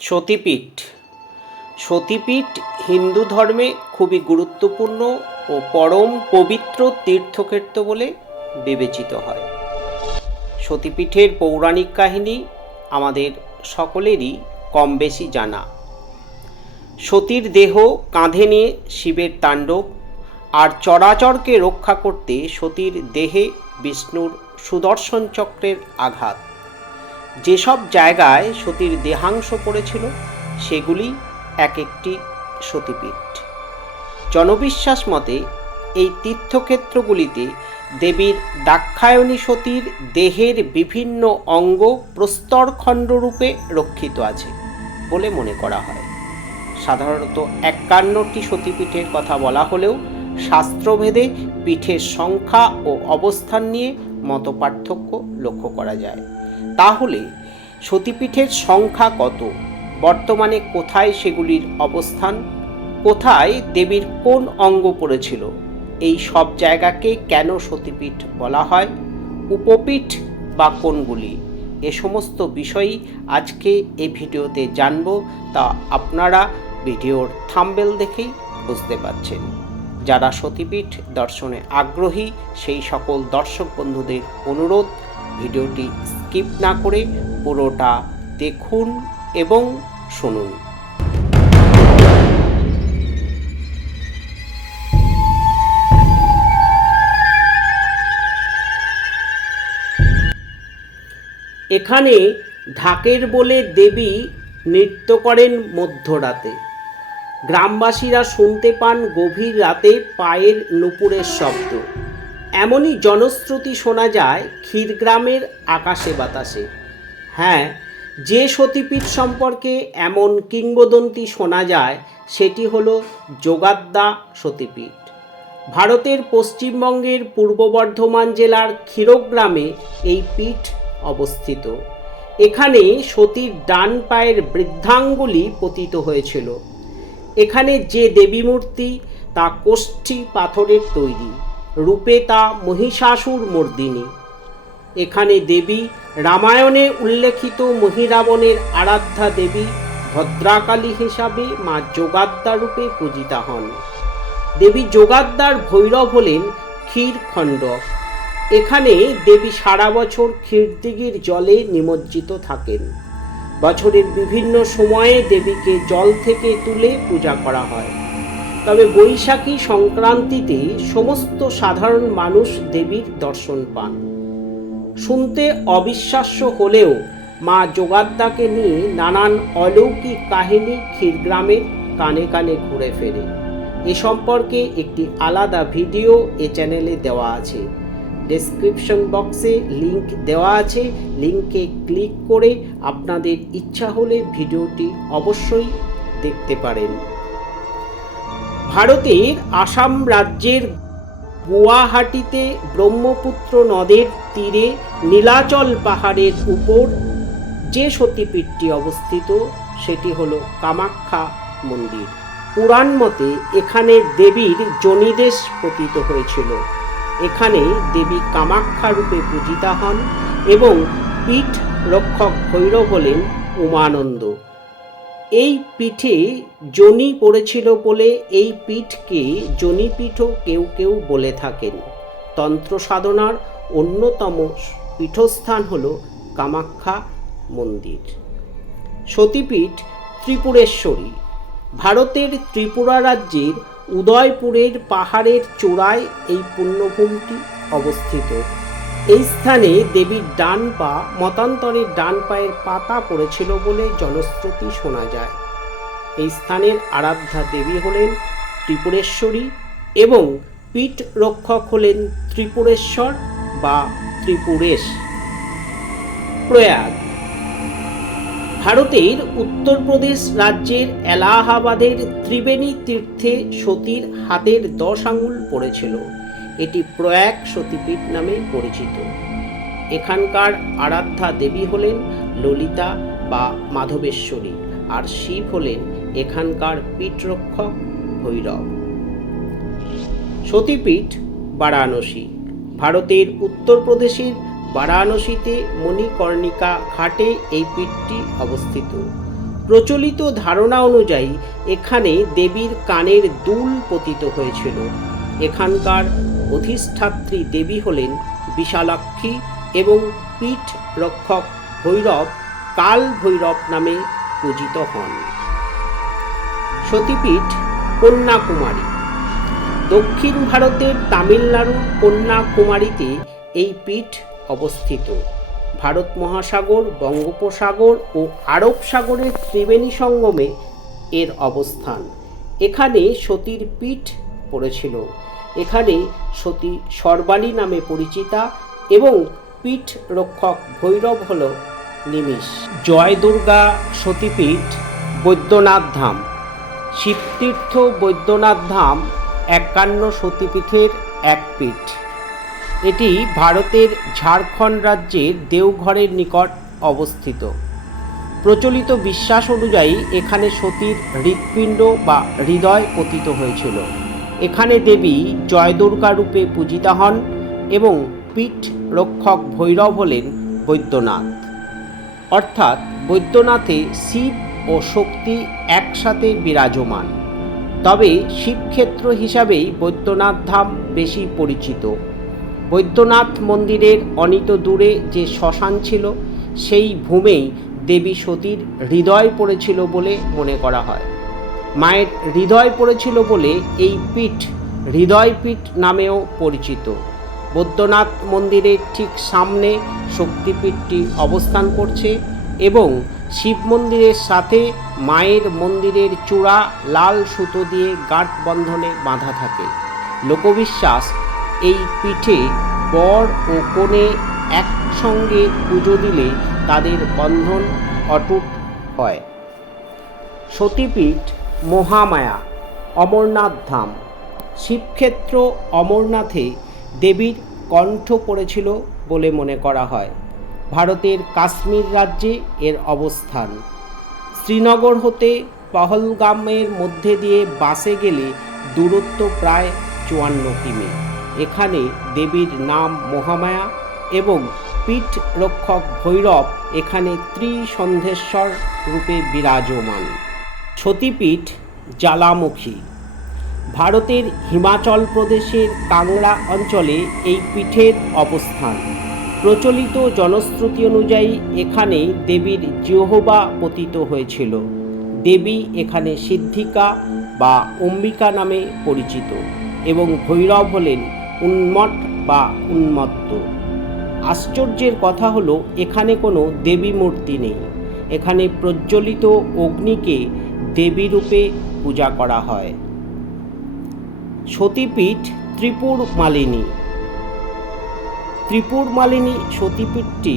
সতীপীঠ। সতীপীঠ হিন্দু ধর্মে খুবই গুরুত্বপূর্ণ ও পরম পবিত্র তীর্থক্ষেত্র বলে বিবেচিত হয়। সতীপীঠের পৌরাণিক কাহিনী আমাদের সকলেরই কম বেশি জানা। সতীর দেহ কাঁধে নিয়ে শিবের তাণ্ডব আর চরাচরকে রক্ষা করতে সতীর দেহে বিষ্ণুর সুদর্শন চক্রের আঘাত। যেসব জায়গায় সতীর দেহাংশ পড়েছিল, সেগুলি এক একটি সতীপীঠ। জনবিশ্বাস মতে, এই তীর্থক্ষেত্রগুলিতে দেবীর দাক্ষায়ণী সতীর দেহের বিভিন্ন অঙ্গ প্রস্তরখণ্ডরূপে রক্ষিত আছে বলে মনে করা হয়। সাধারণত একান্নটি সতীপীঠের কথা বলা হলেও শাস্ত্রভেদে পীঠের সংখ্যা ও অবস্থান নিয়ে মতপার্থক্য লক্ষ্য করা যায়। তাহলে সতীপীঠের সংখ্যা কত? বর্তমানে কোথায় সেগুলির অবস্থান? কোথায় দেবীর কোন অঙ্গ পড়েছিল? এই সব জায়গাকে কেন সতীপীঠ বলা হয়? উপপীঠ বা কোনগুলি? এ সমস্ত বিষয়ই আজকে এই ভিডিওতে জানব। তা আপনারা ভিডিওর থাম্বেল দেখেই বুঝতে পারছেন। যারা সতীপীঠ দর্শনে আগ্রহী, সেই সকল দর্শক বন্ধুদের অনুরোধ ভিডিওটি স্কিপ না করে পুরোটা দেখুন এবং শুনুন। এখানে ঢাকের বলে দেবী নৃত্য করেন মধ্যরাতে। গ্রামবাসীরা শুনতে পান গভীর রাতে পায়ের নুপুরের শব্দ। এমনই জনশ্রুতি শোনা যায় ক্ষীরগ্রামের আকাশে বাতাসে। হ্যাঁ যে সতীপীঠ সম্পর্কে এমন কিংবদন্তি শোনা যায়, সেটি হল যোগাদ্দা সতীপীঠ। ভারতের পশ্চিমবঙ্গের পূর্ব বর্ধমান জেলার ক্ষীরগ্রামে এই পীঠ অবস্থিত। এখানে সতীর ডান পায়ের বৃদ্ধাঙ্গুলি পতিত হয়েছিল। এখানে যে দেবী মূর্তি তা কোষ্ঠী পাথরের তৈরি। রূপে তা মহিষাসুর মর্দিনী। এখানে দেবী রামায়ণে উল্লেখিত মহিরাবণের আরাধ্যা দেবী ভদ্রাকালী হিসাবে মা যোগাদ্দা রূপে পূজিতা হন। দেবী যোগাদ্দার ভৈরব হলেন ক্ষীরখণ্ডক এখানে দেবী সারা বছর ক্ষীরদিঘির জলে নিমজ্জিত থাকেন। বছরের বিভিন্ন সময়ে দেবীকে জল থেকে তুলে পূজা করা হয়। তবে বৈশাখী সংক্রান্তিতে সমস্ত সাধারণ মানুষ দেবীর দর্শন পান। শুনতে অবিশ্বাস্য হলেও মা যোগাদ্দাকে নিয়ে নানান অলৌকিক কাহিনী ক্ষীরগ্রামের কানে কানে ঘুরে ফেরে। এ সম্পর্কে একটি আলাদা ভিডিও এ চ্যানেলে দেওয়া আছে। ডেসক্রিপশন বক্সে লিংক দেওয়া আছে। লিংকে ক্লিক করে আপনাদের ইচ্ছা হলে ভিডিওটি অবশ্যই দেখতে পারেন। ভারতের আসাম রাজ্যের গুয়াহাটিতে ব্রহ্মপুত্র নদের তীরে নীলাচল পাহাড়ের উপর যে সতীপীঠটি অবস্থিত, সেটি হলো কামাখ্যা মন্দির। পুরাণ মতে এখানে দেবীর জনিদেশ পতিত হয়েছিল। এখানে দেবী কামাখ্যা রূপে পূজিতা হন এবং পীঠ রক্ষক ভৈরব হলেন উমানন্দ। এই পীঠে জনি পড়েছিল বলে এই পীঠকে জনিপীঠও কেউ কেউ বলে থাকেন। তন্ত্র সাধনার অন্যতম পীঠস্থান হল কামাখ্যা মন্দির। সতীপীঠ ত্রিপুরেশ্বরী। ভারতের ত্রিপুরা রাজ্যের উদয়পুরের পাহাড়ের চূড়ায় এই পুণ্যভূমিটি অবস্থিত। এই স্থানে দেবীর ডান পা মতান্তরের ডান পায়ের পাতা পড়েছিল বলে জনশ্রুতি শোনা যায়। এই স্থানের আরাধ্যা দেবী হলেন ত্রিপুরেশ্বরী এবং পীঠ রক্ষক হলেন ত্রিপুরেশ্বর বা ত্রিপুরেশ। প্রয়াগ ভারতের উত্তরপ্রদেশ রাজ্যের এলাহাবাদের ত্রিবেণী তীর্থে সতীর হাতের দশ আঙুল পড়েছিল। এটি প্রয়াগ সতীপীঠ নামে পরিচিত। এখানকার আরাধ্যা দেবী হলেন ললিতা বা মাধবেশ্বরী আর শিব হলেন এখানকার পীঠরক্ষক ভৈরব। সতীপীঠ বারাণসী, ভারতের উত্তরপ্রদেশের বারাণসীতে মণিকর্ণিকা ঘাটে এই পীঠটি অবস্থিত। প্রচলিত ধারণা অনুযায়ী এখানে দেবীর কানের দুল পতিত হয়েছিল। এখানকার অধিষ্ঠাত্রী দেবী হলেন বিশালাক্ষী এবং পীঠ রক্ষক ভৈরব কাল ভৈরব নামে পূজিত হন। সতীপীঠ কন্যাকুমারী। দক্ষিণ ভারতের তামিলনাড়ুর কন্যাকুমারীতে এই পীঠ অবস্থিত। ভারত মহাসাগর, বঙ্গোপসাগর ও আরব সাগরের ত্রিবেণী সঙ্গমে এর অবস্থান। এখানে সতীর পীঠ পড়েছিল। এখানে সতী সর্বালী নামে পরিচিতা এবং পীঠ রক্ষক ভৈরব হল নিমিষ। জয় দুর্গা সতীপীঠ বৈদ্যনাথ ধাম। শিবতীর্থ বৈদ্যনাথ ধাম একান্ন সতীপীঠের এক পীঠ। এটি ভারতের ঝাড়খণ্ড রাজ্যের দেওঘরের নিকট অবস্থিত। প্রচলিত বিশ্বাস অনুযায়ী এখানে সতীর হৃৎপিণ্ড বা হৃদয় পতিত হয়েছিল। এখানে দেবী জয়দুর্গা রূপে পূজিতা হন এবং পীঠ রক্ষক ভৈরব হলেন বৈদ্যনাথ। অর্থাৎ বৈদ্যনাথে শিব ও শক্তি একসাথে বিরাজমান। তবে শিবক্ষেত্র হিসাবেই বৈদ্যনাথ ধাম বেশি পরিচিত। বৈদ্যনাথ মন্দিরের অনিত দূরে যে শ্মশান ছিল, সেই ভূমেই দেবী সতীর হৃদয় পড়েছিল বলে মনে করা হয়। মায়ের হৃদয় পড়েছিল বলে এই পীঠ হৃদয়পীঠ নামেও পরিচিত। বৈদ্যনাথ মন্দিরের ঠিক সামনে শক্তিপীঠটি অবস্থান করছে এবং শিব মন্দিরের সাথে মায়ের মন্দিরের চূড়া লাল সুতো দিয়ে গাঁট বন্ধনে বাঁধা থাকে। লোকবিশ্বাস এই পিঠে বর ও কনে একসঙ্গে পুজো দিলে তাদের বন্ধন অটুট হয়। সতীপীঠ মহামায়া, অমরনাথ ধাম। শিবক্ষেত্র অমরনাথে দেবীর কণ্ঠ পড়েছিল বলে মনে করা হয়। ভারতের কাশ্মীর রাজ্যে এর অবস্থান। শ্রীনগর হতে পহলগামের মধ্যে দিয়ে বাসে গেলে দূরত্ব প্রায় চুয়ান্ন কিমি। এখানে দেবীর নাম মহামায়া এবং পীঠ রক্ষক ভৈরব এখানে ত্রিসন্ধেশ্বর রূপে বিরাজমান। সতীপীঠ জ্বালামুখী। ভারতের হিমাচল প্রদেশের কাংড়া অঞ্চলে এই পীঠের অবস্থান। প্রচলিত জনশ্রুতি অনুযায়ী এখানে দেবীর জিহবা পতিত হয়েছিল। দেবী এখানে সিদ্ধিকা বা অম্বিকা নামে পরিচিত এবং ভৈরব হলেন উন্মট বা উন্মত্ত। আশ্চর্যের কথা হলো, এখানে কোনো দেবী মূর্তি নেই। এখানে প্রজ্বলিত অগ্নিকে দেবী রূপে পূজা করা হয়। সতীপীঠ ত্রিপুর মালিনী ত্রিপুর মালিনী সতীপীঠটি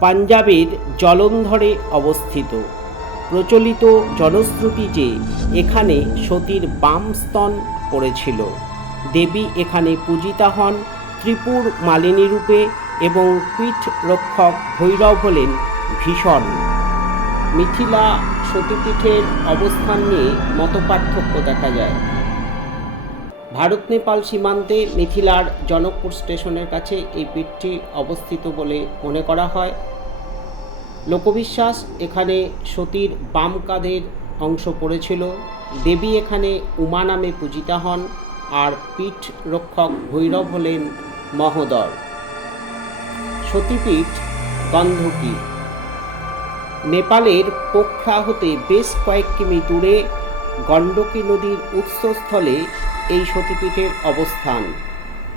পাঞ্জাবের জলন্ধরে অবস্থিত। প্রচলিত জনশ্রুতি যে এখানে সতীর বাম স্তন পড়েছিল। দেবী এখানে পূজিতা হন ত্রিপুর মালিনী রূপে এবং পীঠ রক্ষক ভৈরব হলেন ভীষণ। মিথিলা সতীপীঠের অবস্থান নিয়ে মতপার্থক্য দেখা যায়। ভারত নেপাল সীমান্তে মিথিলার জনকপুর স্টেশনের কাছে এই পীঠটি অবস্থিত বলে মনে করা হয়। লোকবিশ্বাস এখানে সতীর বাম কাঁধের অংশ পড়েছিল। দেবী এখানে উমা নামে পূজিতা হন আর পীঠ রক্ষক ভৈরব হলেন মহোদর। সতীপীঠ গন্ধকী। নেপালের পোখরা হতে বেশ কয়েক কিমি দূরে গণ্ডকী নদীর উৎসস্থলে এই সতীপীঠের অবস্থান।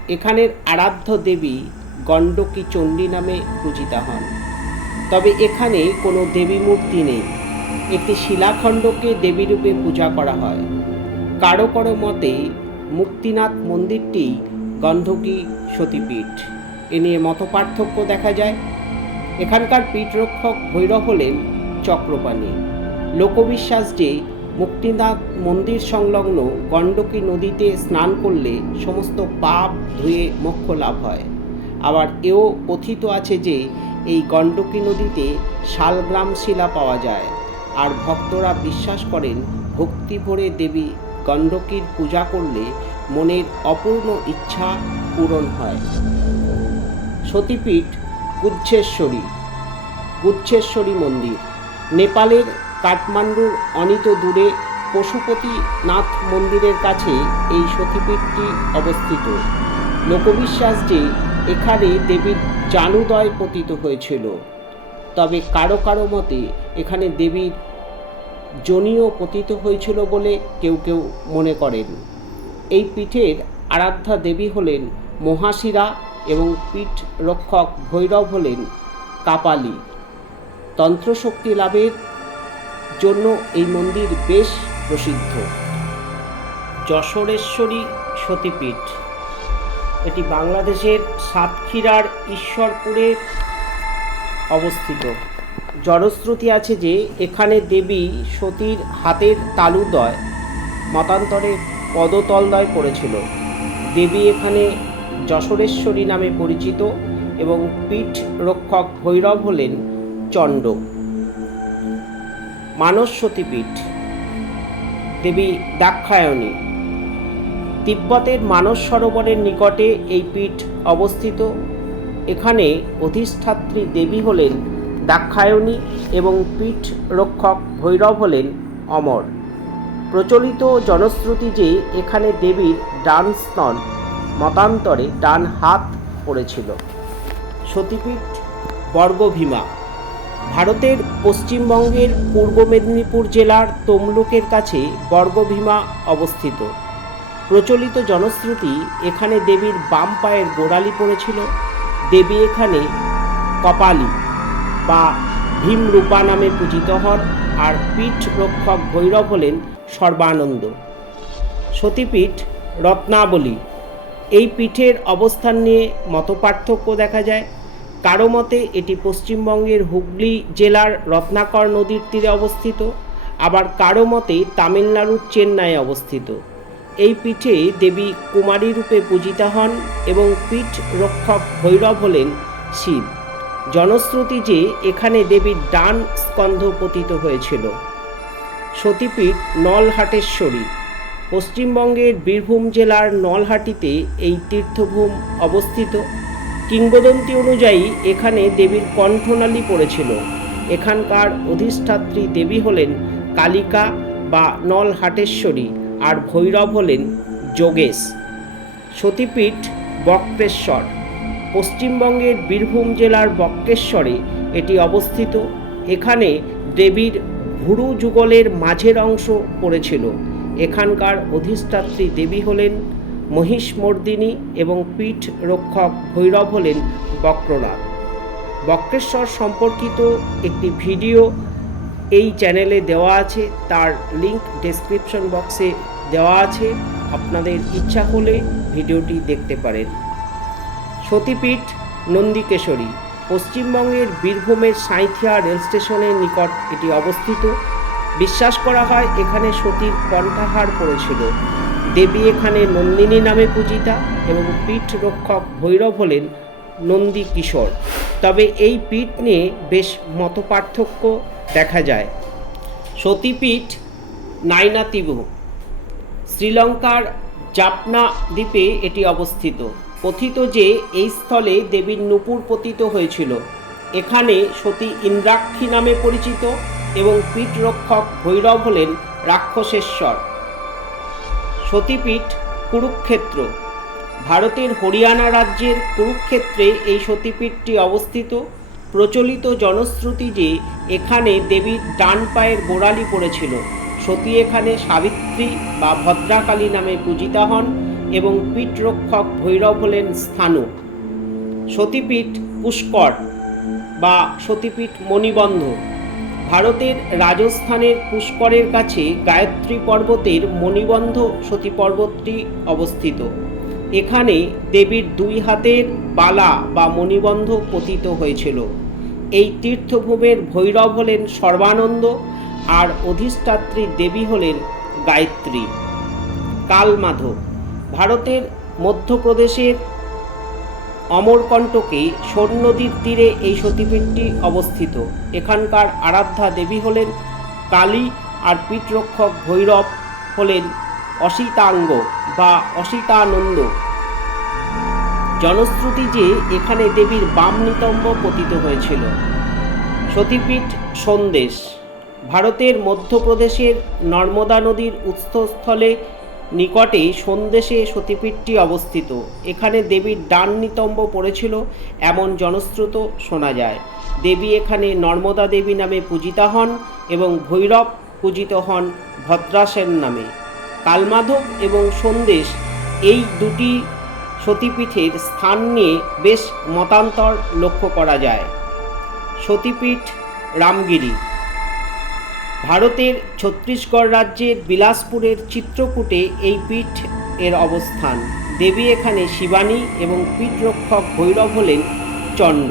এখানের আরাধ্য দেবী গণ্ডকী চণ্ডী নামে পূজিতা হন। তবে এখানে কোনো দেবী মূর্তি নেই। একটি শিলাখণ্ডকে দেবীরূপে পূজা করা হয়। কারও কারও মতে মুক্তিনাথ মন্দিরটি গন্ধকী সতীপীঠ। এ নিয়ে মতপার্থক্য দেখা যায়। এখানকার পীঠরক্ষক ভৈরব হলেন চক্রপাণী। লোকবিশ্বাস যে মুক্তিনাথ মন্দির সংলগ্ন গণ্ডকী নদীতে স্নান করলে সমস্ত পাপ ধুয়ে মোক্ষ লাভ হয়। আবার এও কথিত আছে যে এই গণ্ডকী নদীতে শালগ্রাম শিলা পাওয়া যায়। আর ভক্তরা বিশ্বাস করেন ভক্তি ভরে দেবী গণ্ডকীর পূজা করলে মনের অপূর্ণ ইচ্ছা পূরণ হয়। সতীপীঠ গুচ্ছেশ্বরী গুচ্ছেশ্বরী মন্দির। নেপালের কাঠমান্ডুর অনিত দূরে পশুপতিনাথ মন্দিরের কাছে এই সতীপীঠটি অবস্থিত। লোকবিশ্বাস যে এখানে দেবীর জানুদয় পতিত হয়েছিল, তবে কারও কারও মতে এখানে দেবীর জনীয় পতিত হয়েছিল বলে কেউ কেউ মনে করেন। এই পীঠের আরাধ্যা দেবী হলেন মহাশিরা এবং পীঠ রক্ষক ভৈরব হলেন কাপালি। তন্ত্রশক্তি লাভের জন্য এই মন্দির বেশ প্রসিদ্ধ। যশোরেশ্বরী সতীপীঠ। এটি বাংলাদেশের সাতক্ষীরার ঈশ্বরপুরে অবস্থিত। জনশ্রুতি আছে যে, এখানে দেবী সতীর হাতের তালুদয় মতান্তরে পদতলদয় পড়েছিল দেবী এখানে যশোরেশ্বরী নামে পরিচিত এবং পীঠ রক্ষক ভৈরব হলেন চণ্ড। মানস সতীপীঠ, দেবী দাক্ষায়ণী। তিব্বতের মানস সরোবরের নিকটে এই পীঠ অবস্থিত। এখানে অধিষ্ঠাত্রী দেবী হলেন দাক্ষায়ণী এবং পীঠ রক্ষক ভৈরব হলেন অমর। প্রচলিত জনশ্রুতি যে এখানে দেবীর ডান স্তন মতান্তরে ডান হাত পড়েছিল। সতীপীঠ বর্গভীমা। ভারতের পশ্চিমবঙ্গের পূর্ব মেদিনীপুর জেলার তমলুকের কাছে বর্গভীমা অবস্থিত। প্রচলিত জনশ্রুতি এখানে দেবীর বাম পায়ের গোড়ালি পড়েছিল। দেবী এখানে কপালী বা ভীমরূপা নামে পূজিত হন আর পীঠ রক্ষক ভৈরব হলেন সর্বানন্দ। সতীপীঠ রত্নাবলী এই পীঠের অবস্থান নিয়ে মতপার্থক্য দেখা যায়। কারও মতে এটি পশ্চিমবঙ্গের হুগলি জেলার রত্নাকর নদীর তীরে অবস্থিত, আবার কারও মতে তামিলনাড়ুর চেন্নাইয়ে অবস্থিত। এই পীঠে দেবী কুমারী রূপে পূজিতা হন এবং পীঠ রক্ষক ভৈরব হলেন শিব। জনশ্রুতি যে এখানে দেবীর ডান স্কন্ধ পতিত হয়েছিল। সতীপীঠ নলহাটেশ্বরী। পশ্চিমবঙ্গের বীরভূম জেলার নলহাটিতে এই তীর্থভূম অবস্থিত। কিংবদন্তি অনুযায়ী এখানে দেবীর কণ্ঠনালী পড়েছিল। এখানকার অধিষ্ঠাত্রী দেবী হলেন কালিকা বা নলহাটেশ্বরী আর ভৈরব হলেন যোগেশ। সতীপীঠ বক্রেশ্বর। পশ্চিমবঙ্গের বীরভূম জেলার বক্রেশ্বরে এটি অবস্থিত। এখানে দেবীর ভুরু যুগলের মাঝের অংশ পড়েছিল। এখানকার অধিষ্ঠাত্রী দেবী হলেন মহিষমর্দিনী এবং পীঠ রক্ষক ভৈরব হলেন বক্রনাথ বক্রেশ্বর সম্পর্কিত একটি ভিডিও এই চ্যানেলে দেওয়া আছে, তার লিংক ডেসক্রিপশন বক্সে দেওয়া আছে। আপনাদের ইচ্ছা হলে ভিডিওটি দেখতে পারেন। সতীপীঠ নন্দিকেশ্বরী পশ্চিমবঙ্গের বীরভূমের সাঁইথিয়া রেল স্টেশনের নিকট এটি অবস্থিত। বিশ্বাস করা হয় এখানে সতীর কণ্ঠাহার পড়েছিল। দেবী এখানে নন্দিনী নামে পূজিতা এবং পীঠ রক্ষক ভৈরব হলেন নন্দী কিশোর। তবে এই পীঠ নিয়ে বেশ মতপার্থক্য দেখা যায়। সতীপীঠ নাইনাতিবু। শ্রীলঙ্কার জাপনা দ্বীপে এটি অবস্থিত। কথিত যে, এই স্থলে দেবীর নূপুর পতিত হয়েছিল। এখানে সতী ইন্দ্রাক্ষী নামে পরিচিত এবং পীঠ রক্ষক ভৈরব হলেন রাক্ষসেশ্বর। সতীপীঠ কুরুক্ষেত্র। ভারতের হরিয়ানা রাজ্যের কুরুক্ষেত্রে এই সতীপীঠটি অবস্থিত। প্রচলিত জনশ্রুতি যে এখানে দেবীর ডান পায়ের গোড়ালি পড়েছিল, সতী এখানে সাবিত্রী বা ভদ্রাকালী নামে পূজিতা হন এবং পীঠ রক্ষক ভৈরব হলেন স্থানু। সতীপীঠ পুষ্কর। বা সতীপীঠ মণিবন্ধ। ভারতের রাজস্থানের পুষ্করের কাছে গায়ত্রী পর্বতের মণিবন্ধ সতী পর্বতটি অবস্থিত। এখানে দেবীর দুই হাতের বালা বা মণিবন্ধ পতিত হয়েছিল। এই তীর্থভূমের ভৈরব হলেন সর্বানন্দ আর অধিষ্ঠাত্রী দেবী হলেন গায়ত্রী। কালমাধব, ভারতের মধ্যপ্রদেশের অমরকণ্টকে নদীর তীরে এই সতীপীঠটি অবস্থিত। এখানকার আরাধ্যা দেবী হলেন কালী আর পীঠরক্ষক ভৈরব হলেন অসিতাঙ্গ বা অসিতানন্দ। জনশ্রুতি যে এখানে দেবীর বাম নিতম্ব পতিত হয়েছিল। সতীপীঠ সন্দেশ। ভারতের মধ্যপ্রদেশের নর্মদা নদীর উৎসস্থলে নিকটে সন্দেশে সতীপীঠটি অবস্থিত। এখানে দেবীর ডান নিতম্ব পড়েছিল, এমন জনশ্রুত শোনা যায়। দেবী এখানে নর্মদা দেবী নামে পূজিতা হন এবং ভৈরব পূজিত হন ভদ্রাসেন নামে। কালমাধব এবং সন্দেশ এই দুটি সতীপীঠের স্থান নিয়ে বেশ মতান্তর লক্ষ্য করা যায়। সতীপীঠ রামগিরি ভারতের ছত্তিশগড় রাজ্যের বিলাসপুরের চিত্রকূটে এই পীঠ এর অবস্থান। দেবী এখানে শিবানী এবং পীঠরক্ষক ভৈরব হলেন চণ্ড।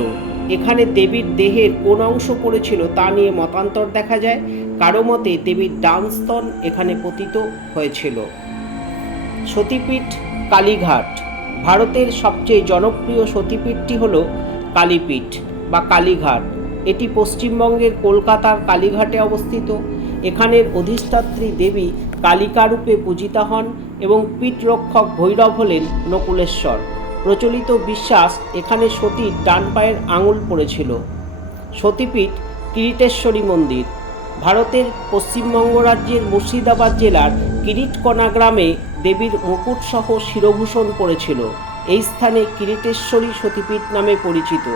এখানে দেবীর দেহের কোন অংশ পড়েছিল তা নিয়ে মতান্তর দেখা যায়। কারও মতে দেবীর ডান স্তন এখানে পতিত হয়েছিল। সতীপীঠ কালীঘাট। ভারতের সবচেয়ে জনপ্রিয় সতীপীঠটি হল কালীপীঠ বা কালীঘাট। এটি পশ্চিমবঙ্গের কলকাতার কালীঘাটে অবস্থিত। এখানের অধিষ্ঠাত্রী দেবী কালিকা রূপে পূজিতা হন এবং পীঠরক্ষক ভৈরব হলেন নকুলেশ্বর। প্রচলিত বিশ্বাস এখানে সতীর ডান পায়ের আঙুল পড়েছিল। সতীপীঠ কিরিটেশ্বরী মন্দির। ভারতের পশ্চিমবঙ্গ রাজ্যের মুর্শিদাবাদ জেলার কিরিটকণা গ্রামে দেবীর মুকুটসহ শিরভূষণ পড়েছিল। এই স্থানে কিরিটেশ্বরী সতীপীঠ নামে পরিচিত।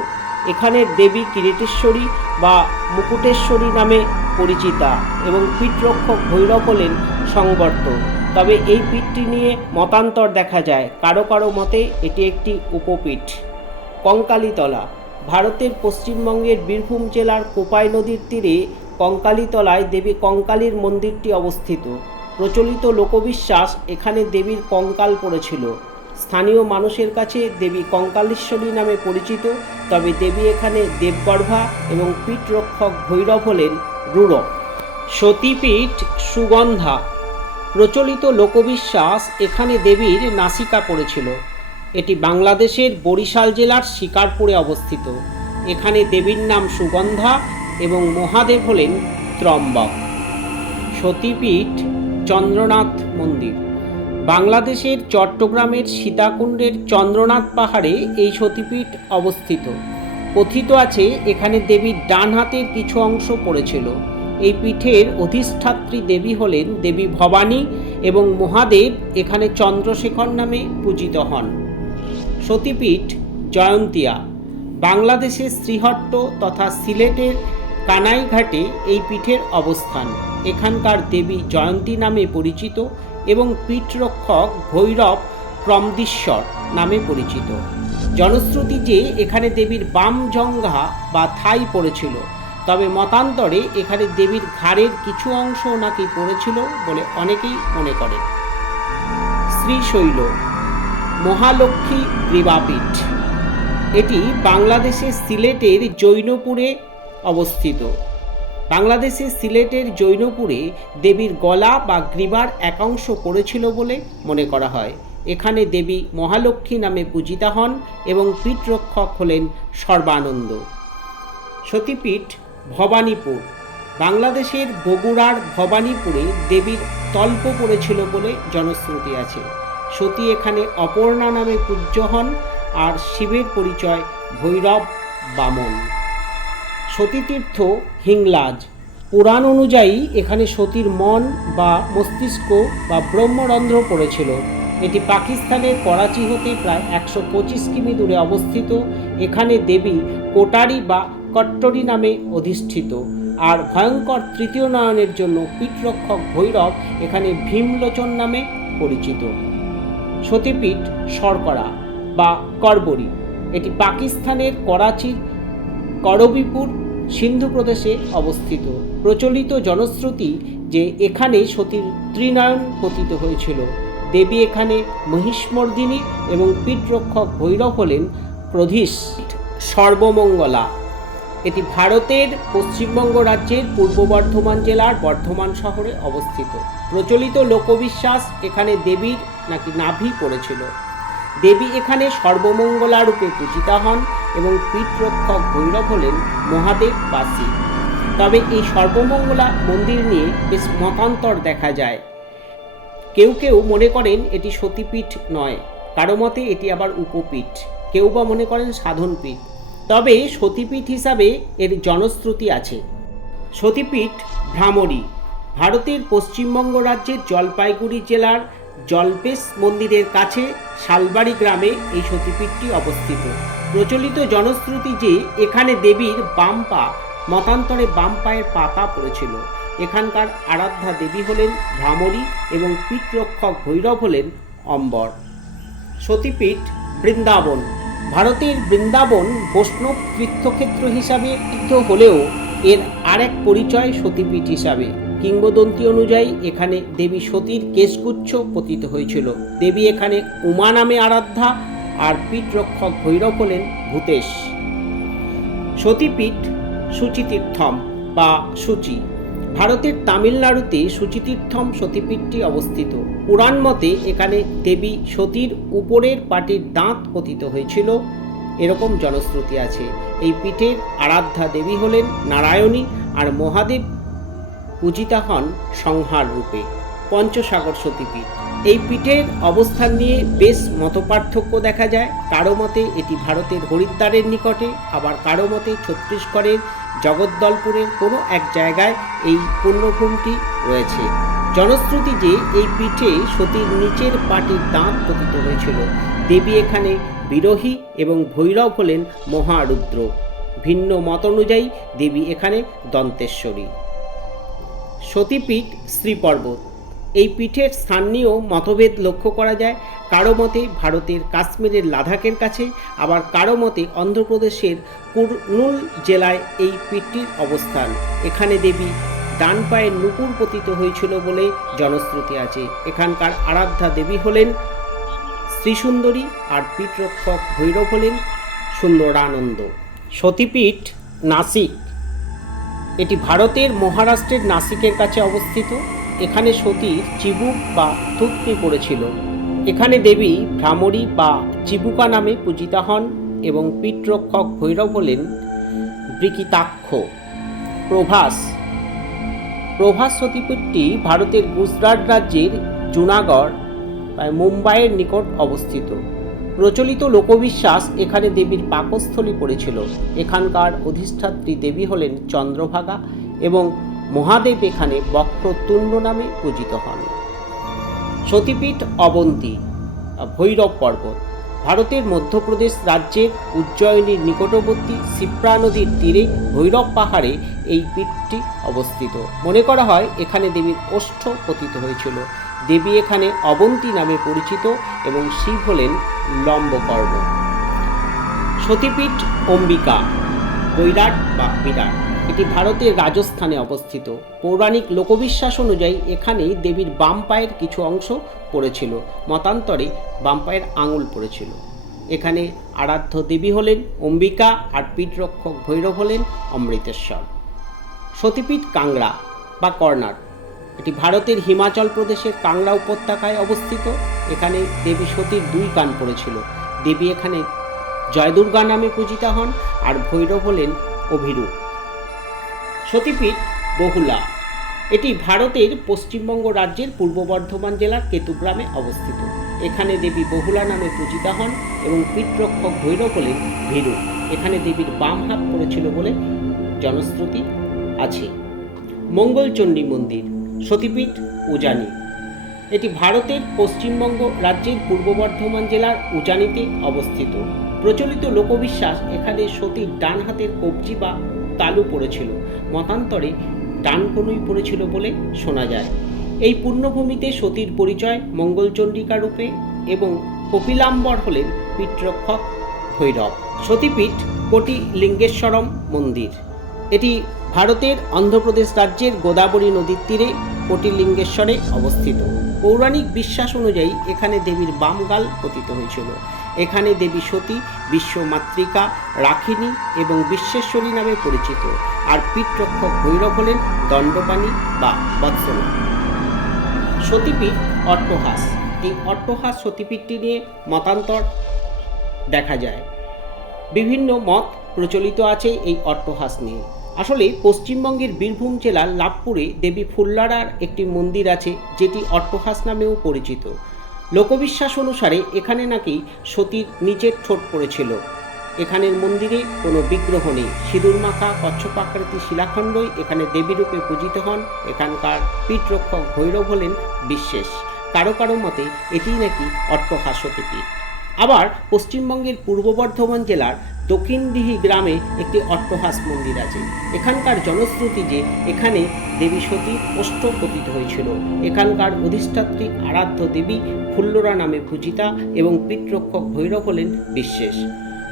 এখানের দেবী কিরিটেশ্বরী বা মুকুটেশ্বরী নামে পরিচিতা এবং পীঠরক্ষক ভৈরব হলেন সংবর্ত। তবে এই পীঠটি নিয়ে মতান্তর দেখা যায়। কারও কারও মতে এটি একটি উপপীঠ। কঙ্কালীতলা, ভারতের পশ্চিমবঙ্গের বীরভূম জেলার কোপাই নদীর তীরে কঙ্কালীতলায় দেবী কঙ্কালীর মন্দিরটি অবস্থিত। প্রচলিত লোকবিশ্বাস এখানে দেবীর কঙ্কাল পড়েছিল। স্থানীয় মানুষের কাছে দেবী কঙ্কালেশ্বরী নামে পরিচিত, তবে দেবী এখানে দেবগর্ভা এবং পীঠরক্ষক ভৈরব হলেন রূঢ়। সতীপীঠ সুগন্ধা। প্রচলিত লোকবিশ্বাস এখানে দেবীর নাসিকা পড়েছিল। এটি বাংলাদেশের বরিশাল জেলার শিকারপুরে অবস্থিত। এখানে দেবীর নাম সুগন্ধা এবং মহাদেব হলেন ত্রম্বক। সতীপীঠ চন্দ্রনাথ মন্দির। বাংলাদেশের চট্টগ্রামের সীতাকুণ্ডের চন্দ্রনাথ পাহাড়ে এই সতীপীঠ অবস্থিত। কথিত আছে, এখানে দেবীর ডান হাতের কিছু অংশ পড়েছিল। এই পীঠের অধিষ্ঠাত্রী দেবী হলেন দেবী ভবানী এবং মহাদেব এখানে চন্দ্রশেখর নামে পূজিত হন। সতীপীঠ জয়ন্তিয়া, বাংলাদেশের শ্রীহট্ট তথা সিলেটের কানাইঘাটে এই পীঠের অবস্থান। এখানকার দেবী জয়ন্তী নামে পরিচিত এবং পীঠরক্ষক ভৈরব ক্রমদীশ্বর নামে পরিচিত। জনশ্রুতি যে এখানে দেবীর বাম জঙ্ঘা বা থাই পড়েছিল, তবে মতান্তরে এখানে দেবীর ঘাড়ের কিছু অংশ নাকি পড়েছিল বলে অনেকেই মনে করেন। শ্রীশৈল, মহালক্ষ্মী গ্রীবাপীঠ। এটি বাংলাদেশের সিলেটের জৈনপুরে অবস্থিত। বাংলাদেশের সিলেটের জৈনপুরে দেবীর গলা বা গ্রীবার একাংশ পড়েছিল বলে মনে করা হয়। এখানে দেবী মহালক্ষ্মী নামে পূজিতা হন এবং পীঠরক্ষক হলেন সর্বানন্দ। সতীপীঠ ভবানীপুর। বাংলাদেশের বগুড়ার ভবানীপুরে দেবীর তল্প পড়েছিল বলে জনশ্রুতি আছে। সতী এখানে অপর্ণা নামে পূজ্য হন আর শিবের পরিচয় ভৈরব বামন। সতীতীর্থ হিংলাজ। পুরাণ অনুযায়ী এখানে সতীর মন বা মস্তিষ্ক বা ব্রহ্মরন্ধ্র পড়েছিল। এটি পাকিস্তানের করাচি হতে প্রায় একশো পঁচিশ কিমি দূরে অবস্থিত। এখানে দেবী কোটারি বা কট্টরি নামে অধিষ্ঠিত। আর ভয়ঙ্কর তৃতীয় নয়নের জন্য পীঠরক্ষক ভৈরব এখানে ভীমলোচন নামে পরিচিত। সতীপীঠ শর্করা বা করবরী। এটি পাকিস্তানের করাচির করবিপুর সিন্ধু প্রদেশে অবস্থিত। প্রচলিত জনশ্রুতি যে এখানে সতীর ত্রিনয়ন পতিত হয়েছিল। দেবী এখানে মহিষ্মর্দিনী এবং পীঠরক্ষক ভৈরব হলেন প্রধিস সর্বমঙ্গলা। এটি ভারতের পশ্চিমবঙ্গ রাজ্যের পূর্ব বর্ধমান জেলার বর্ধমান শহরে অবস্থিত। প্রচলিত লোকবিশ্বাস এখানে দেবীর নাকি নাভি পড়েছিল। দেবী এখানে সর্বমঙ্গলা রূপে পূজিতা হন। এবং পীঠরক্ষক ভৈরব হলেন মহাদেব বাসী তবে এই সর্বমঙ্গলা মন্দির নিয়ে বেশ মতান্তর দেখা যায়। কেউ কেউ মনে করেন এটি সতীপীঠ নয়, কারও মতে এটি আবার উপপীঠ। কেউ বা মনে করেন সাধনপীঠ। তবে সতীপীঠ হিসাবে এর জনশ্রুতি আছে। সতীপীঠ ভ্রামরী। ভারতের পশ্চিমবঙ্গ রাজ্যের জলপাইগুড়ি জেলার জলপেশ মন্দিরের কাছে শালবাড়ি গ্রামে এই সতীপীঠটি অবস্থিত। প্রচলিত জনশ্রুতি যে এখানে দেবীর বাম পা, মতান্তরে বাম পায়ের পাতা পড়েছিল। এখানকার আরাধ্যা দেবী হলেন ভ্রামরী এবং পীঠরক্ষক ভৈরব হলেন অম্বর। সতীপীঠ বৃন্দাবন। ভারতের বৃন্দাবন বৈষ্ণব তীর্থক্ষেত্র হিসাবে তীর্থ হলেও এর আরেক পরিচয় সতীপীঠ হিসাবে। কিংবদন্তি অনুযায়ী এখানে দেবী সতীর কেশগুচ্ছ পতিত হয়েছিল। দেবী এখানে উমা নামে আরাধ্যা আর পীঠরক্ষক ভৈরব হলেন ভূতেশ। সতীপীঠ সুচিতীর্থম বা সূচি। ভারতের তামিলনাড়ুতে সুচিতীর্থম সতীপীঠটি অবস্থিত। পুরাণ মতে এখানে দেবী সতীর উপরের পাটির দাঁত পতিত হয়েছিল। এরকম জনশ্রুতি আছে। এই পীঠের আরাধ্যা দেবী হলেন নারায়ণী আর মহাদেব পূজিতা হন সংহার রূপে। পঞ্চসাগর সতীপীঠ। এই পিঠের অবস্থান নিয়ে বেশ মতপার্থক্য দেখা যায়। কারও মতে এটি ভারতের হরিদ্বারের নিকটে, আবার কারও মতে ছত্তিশগড়ের জগদ্দলপুরের কোনো এক জায়গায় এই পুণ্যভূমিটি রয়েছে। জনশ্রুতি যে এই পিঠে সতীর নিচের পাটির দাঁত পতিত হয়েছিল। দেবী এখানে বিরোহী এবং ভৈরব হলেন মহারুদ্র। ভিন্ন মত অনুযায়ী দেবী এখানে দন্তেশ্বরী। সতীপীঠ শ্রীপর্বত। এই পীঠের স্থান নিয়েও মতভেদ লক্ষ্য করা যায়। কারও মতে ভারতের কাশ্মীরের লাদাখের কাছে, আবার কারও মতে অন্ধ্রপ্রদেশের কুর্নুল জেলায় এই পীঠটির অবস্থান। এখানে দেবী ডান পায়ে নুপুর পতিত হয়েছিল বলে জনশ্রুতি আছে। এখানকার আরাধ্যা দেবী হলেন শ্রীসুন্দরী আর পীঠরক্ষক ভৈরব হলেন সুন্দরানন্দ। সতীপীঠ নাসিক। এটি ভারতের মহারাষ্ট্রের নাসিকের কাছে অবস্থিত। এখানে সতীর চিবুক বা থুতনি পড়েছিল। এখানে দেবী ভ্রামরী বা চিবুকা নামে পূজিতা হন এবং পীঠরক্ষক ভৈরব হলেন বৃকিতাক্ষ। প্রভাস। প্রভাস সতীপীঠটি ভারতের গুজরাট রাজ্যের জুনাগড় মুম্বাইয়ের নিকট অবস্থিত। প্রচলিত লোকবিশ্বাস এখানে দেবীর পাকস্থলী পড়েছিল। এখানকার অধিষ্ঠাত্রী দেবী হলেন চন্দ্রভাগা এবং মহাদেব এখানে বক্রতুণ্ড নামে পূজিত হন। সতীপীঠ অবন্তী, ভৈরব পর্বত, ভারতের মধ্যপ্রদেশ রাজ্যের উজ্জয়িনীর নিকটবর্তী সিপ্রা নদীর তীরে ভৈরব পাহাড়ে এই পীঠটি অবস্থিত। মনে করা হয়, এখানে দেবীর ওষ্ঠ পতিত হয়েছিল। দেবী এখানে অবন্তী নামে পরিচিত এবং শিব হলেন লম্বকর্ণ। সতীপীঠ অম্বিকা, বৈরাট বা বিরাট। এটি ভারতের রাজস্থানে অবস্থিত। পৌরাণিক লোকবিশ্বাস অনুযায়ী এখানেই দেবীর বাম পায়ের কিছু অংশ পড়েছিল, মতান্তরে বাম পায়ের আঙুল পড়েছিল। এখানে আরাধ্য দেবী হলেন অম্বিকা আর পীঠরক্ষক ভৈরব হলেন অমৃতেশ্বর। সতীপীঠ কাংড়া বা কর্নার এটি ভারতের হিমাচল প্রদেশের কাংড়া উপত্যকায় অবস্থিত। এখানে দেবী সতীর দুই কান পড়েছিল। দেবী এখানে জয়দুর্গা নামে পূজিতা হন আর ভৈরব হলেন অভিরূপ। সতীপীঠ, বহুলা। এটি ভারতের পশ্চিমবঙ্গ রাজ্যের পূর্ব বর্ধমান জেলার কেতুগ্রামে অবস্থিত। এখানে দেবী বহুলা নামে পূজিতা হন এবং পীঠরক্ষক ভৈরব হলেন ভীরু। এখানে দেবীর বাম হাত পড়েছিল বলে জনশ্রুতি আছে। মঙ্গলচণ্ডী মন্দির, সতীপীঠ, উজানি। এটি ভারতের পশ্চিমবঙ্গ রাজ্যের পূর্ব বর্ধমান জেলার উজানিতে অবস্থিত। প্রচলিত লোকবিশ্বাস এখানে সতীর ডান হাতের কবজি বা তালু পড়েছিল। মতান্তরে ডান কনুই পড়েছিল বলে শোনা যায়। এই পুণ্যভূমিতে সতীর পরিচয় মঙ্গলচণ্ডিকা রূপে এবং কপিলাম্বর হলেন পীঠরক্ষক ভৈরব। সতীপীঠ কোটি লিঙ্গেশ্বরম মন্দির। এটি ভারতের অন্ধ্রপ্রদেশ রাজ্যের গোদাবরী নদীর তীরে কোটিলিঙ্গেশ্বরে অবস্থিত। পৌরাণিক বিশ্বাস অনুযায়ী এখানে দেবীর বামগাল পতিত হয়েছিল। এখানে দেবী সতী বিশ্বমাতৃকা রাখিনী এবং বিশ্বেশ্বরী নামে পরিচিত। আর পীঠরক্ষক ভৈরব হলেন দণ্ডপাণি বা বৎসলা। সতীপীঠ অট্টহাস। এই অট্টহাস সতীপীঠটি নিয়ে মতান্তর দেখা যায়। বিভিন্ন মত প্রচলিত আছে এই অট্টহাস নিয়ে। আসলে পশ্চিমবঙ্গের বীরভূম জেলার লাভপুরে দেবী ফুল্লারার একটি মন্দির আছে, যেটি অট্টহাস নামেও পরিচিত। লোকবিশ্বাস অনুসারে এখানে নাকি সতীর নিচের ঠোঁট পড়েছিল। এখানের মন্দিরে কোনো বিগ্রহ নেই। সিঁদুর মাখা কচ্ছপাকৃতি শিলাখণ্ডই এখানে দেবীরূপে পূজিত হন। এখানকার পীঠরক্ষক ভৈরব হলেন বিশ্বেষ কারও কারও মতে এটিই নাকি অট্টহাস্যতে পীঠ আবার পশ্চিমবঙ্গের পূর্ব বর্ধমান জেলার দক্ষিণডিহি গ্রামে একটি অট্টহাস মন্দির আছে। এখানকার জনশ্রুতি যে এখানে দেবী সতী অষ্ট পতিত হয়েছিল। এখানকার অধিষ্ঠাত্রী আরাধ্য দেবী ফুল্লরা নামে পূজিতা এবং পিতরক্ষক ভৈরব হলেন বিশেষ।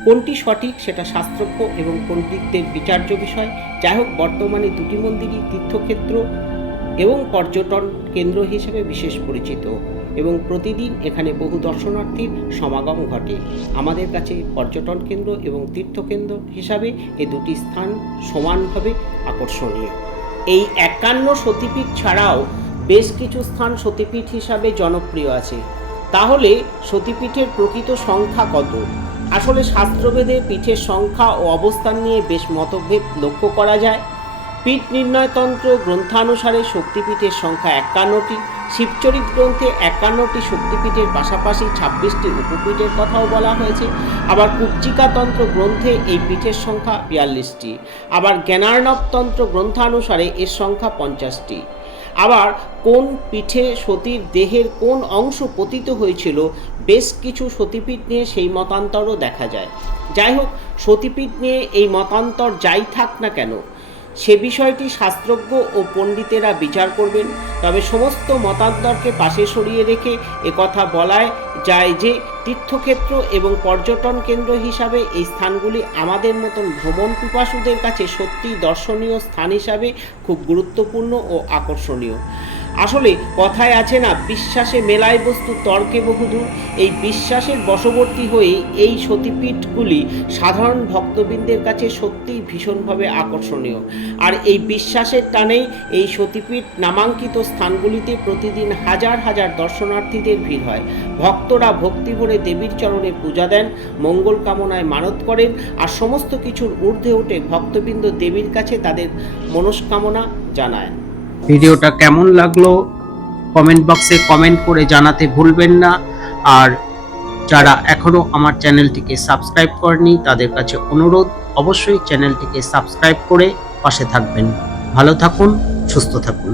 কোনটি সঠিক সেটা শাস্ত্রজ্ঞ এবং পণ্ডিতদের বিচার্য বিষয়? যাই হোক বর্তমানে দুটি মন্দিরই তীর্থক্ষেত্র এবং পর্যটন কেন্দ্র হিসেবে বিশেষ পরিচিত। এবং প্রতিদিন এখানে বহু দর্শনার্থীর সমাগম ঘটে। আমাদের কাছে পর্যটন কেন্দ্র এবং তীর্থকেন্দ্র হিসাবে এ দুটি স্থান সমানভাবে আকর্ষণীয়। এই একান্ন সতীপীঠ ছাড়াও বেশ কিছু স্থান সতীপীঠ হিসাবে জনপ্রিয় আছে। তাহলে সতীপীঠের প্রকৃত সংখ্যা কত? আসলে শাস্ত্রভেদে পীঠের সংখ্যা ও অবস্থান নিয়ে বেশ মতভেদ লক্ষ্য করা যায়। পীঠ নির্ণয়তন্ত্র গ্রন্থানুসারে শক্তিপীঠের সংখ্যা একান্নটি, শিবচরিত গ্রন্থে একান্নটি শক্তিপীঠের পাশাপাশি ছাব্বিশটি উপপীঠের কথাও বলা হয়েছে। আবার কুব্জিকাতন্ত্র গ্রন্থে এই পীঠের সংখ্যা বিয়াল্লিশটি। আবার জ্ঞানার্ণবতন্ত্র গ্রন্থানুসারে এর সংখ্যা পঞ্চাশটি। আবার কোন পিঠে সতীর দেহের কোন অংশ পতিত হয়েছিল, বেশ কিছু সতীপীঠ নিয়ে সেই মতান্তরও দেখা যায়। যাই হোক, সতীপীঠ নিয়ে এই মতান্তর যাই থাক না কেন সে বিষয়টি শাস্ত্রজ্ঞ ও পণ্ডিতেরা বিচার করবেন। তবে সমস্ত মতান্তরকে পাশে সরিয়ে রেখে কথা বলায় যায় যে, তীর্থক্ষেত্র এবং পর্যটন কেন্দ্র হিসাবে এই স্থানগুলি আমাদের মতন ভ্রমণ পিপাসুদের কাছে সত্যিই দর্শনীয় স্থান হিসাবে খুব গুরুত্বপূর্ণ ও আকর্ষণীয়। আসলে কথায় আছে না, বিশ্বাসে মেলায় বস্তু তর্কে বহুদূর। এই বিশ্বাসের বশবর্তী হয়ে এই সতীপীঠগুলি সাধারণ ভক্তবৃন্দের কাছে সত্যিই ভীষণভাবে আকর্ষণীয়। আর এই বিশ্বাসের টানেই এই সতীপীঠ নামাঙ্কিত স্থানগুলিতে প্রতিদিন হাজার হাজার দর্শনার্থীদের ভিড় হয়। ভক্তরা ভক্তি ভরে দেবীর চরণে পূজা দেন, মঙ্গল কামনায় মানত করেন আর সমস্ত কিছুর ঊর্ধ্বে উঠে ভক্তবৃন্দ দেবীর কাছে তাদের মনস্কামনা জানায়। ভিডিওটা কেমন লাগল? কমেন্ট বক্সে কমেন্ট করে জানাতে ভুলবেন না। আর যারা এখনও আমার চ্যানেলটিকে সাবস্ক্রাইব করেনি, তাদের কাছে অনুরোধ, অবশ্যই চ্যানেলটিকে সাবস্ক্রাইব করে পাশে থাকবেন। ভালো থাকুন, সুস্থ থাকুন।